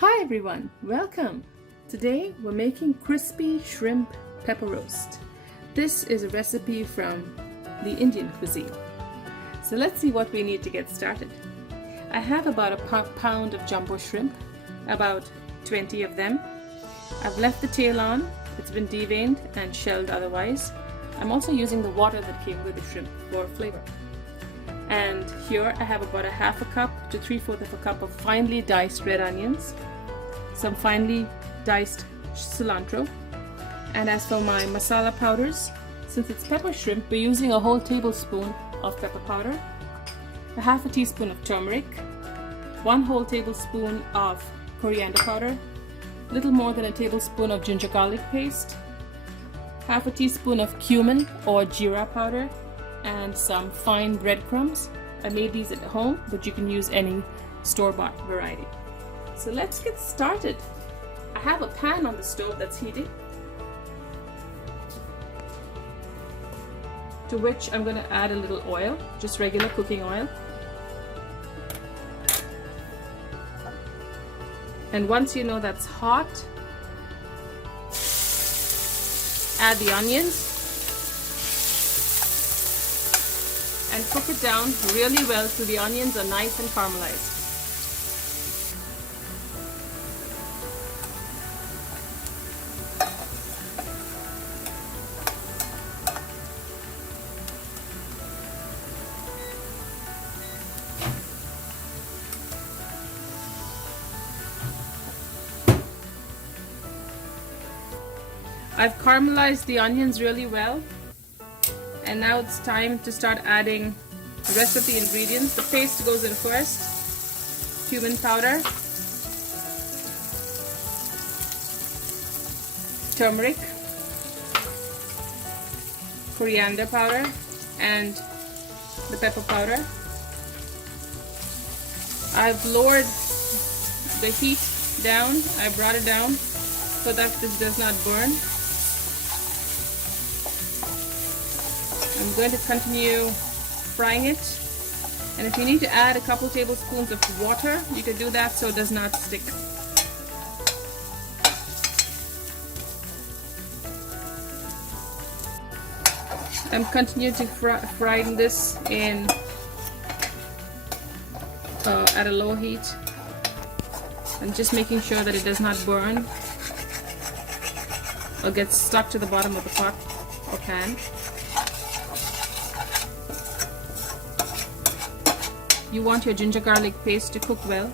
Hi everyone, welcome! Today we're making crispy shrimp pepper roast. This is a recipe from the Indian cuisine. So let's see what we need to get started. I have about a pound of jumbo shrimp, about 20 of them. I've left the tail on, it's been deveined and shelled otherwise. I'm also using the water that came with the shrimp for flavor. And here I have about a half a cup to 3/4 of a cup of finely diced red onions, some finely diced cilantro, and as for my masala powders, since it's pepper shrimp, we're using a whole tablespoon of pepper powder, a half a teaspoon of turmeric, 1 whole tablespoon of coriander powder, little more than a tablespoon of ginger garlic paste, half a teaspoon of cumin or jeera powder, and some fine breadcrumbs. I made these at home, but you can use any store-bought variety. So let's get started. I have a pan on the stove that's heating, to which I'm going to add a little oil, just regular cooking oil. And once you know that's hot, add the onions and cook it down really well till the onions are nice and caramelized. I've caramelized the onions really well, and now it's time to start adding the rest of the ingredients. The paste goes in first, cumin powder, turmeric, coriander powder, and the pepper powder. I've lowered the heat down, I brought it down so that this does not burn. I'm going to continue frying it, and if you need to add a couple tablespoons of water, you can do that so it does not stick. I'm continuing to frying this in at a low heat, and just making sure that it does not burn or get stuck to the bottom of the pot or pan. You want your ginger garlic paste to cook well,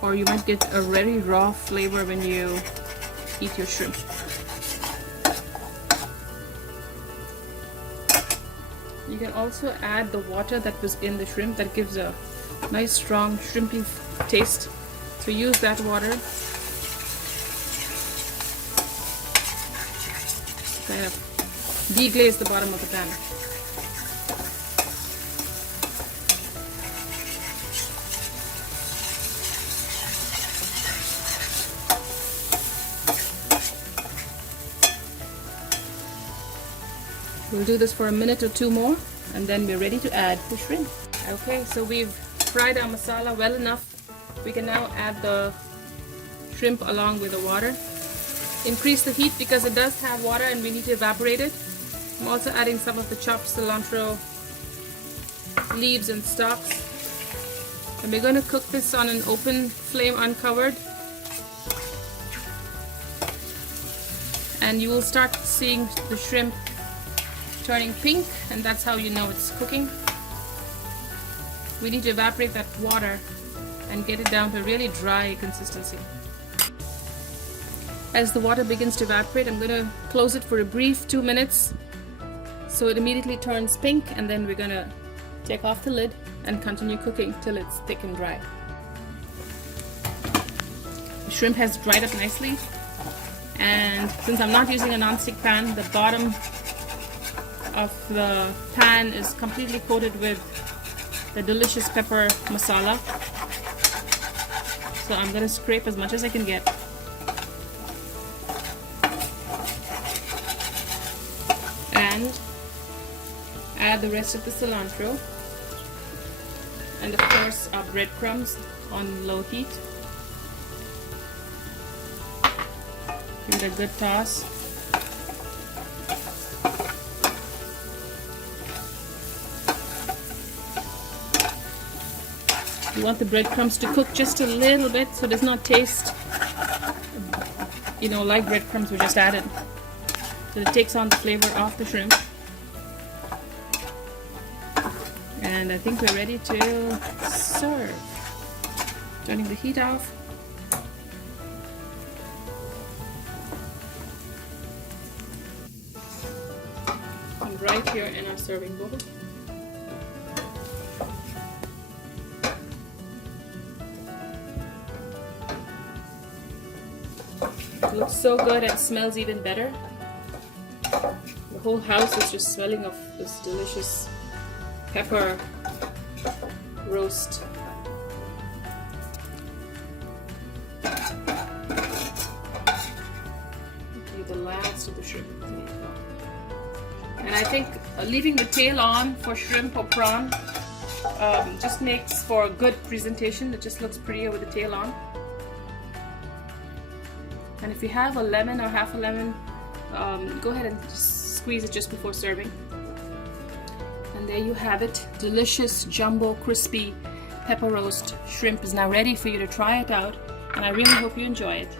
or you might get a very raw flavor when you eat your shrimp. You can also add the water that was in the shrimp, that gives a nice strong shrimpy taste. So use that water. Kind of deglaze the bottom of the pan. We'll do this for a minute or two more, and then we're ready to add the shrimp. Okay, so we've fried our masala well enough. We can now add the shrimp along with the water. Increase the heat because it does have water and we need to evaporate it. I'm also adding some of the chopped cilantro leaves and stalks. And we're going to cook this on an open flame, uncovered. And you will start seeing the shrimp turning pink, and that's how you know it's cooking. We need to evaporate that water and get it down to a really dry consistency. As the water begins to evaporate, I'm going to close it for a brief 2 minutes so it immediately turns pink, and then we're going to take off the lid and continue cooking till it's thick and dry. The shrimp has dried up nicely, and since I'm not using a non-stick pan, the bottom of the pan is completely coated with the delicious pepper masala. So I'm going to scrape as much as I can get. And add the rest of the cilantro. And of course our breadcrumbs on low heat. Give it a good toss. You want the breadcrumbs to cook just a little bit so it does not taste, you know, like breadcrumbs were just added. So it takes on the flavor of the shrimp. And I think we're ready to serve. Turning the heat off. And right here in our serving bowl. It looks so good and smells even better. The whole house is just smelling of this delicious pepper roast. Do the last of the shrimp. And I think leaving the tail on for shrimp or prawn just makes for a good presentation. It just looks prettier with the tail on. And if you have a lemon or half a lemon, go ahead and just squeeze it just before serving. And there you have it. Delicious jumbo crispy pepper roast shrimp is now ready for you to try it out, and I really hope you enjoy it.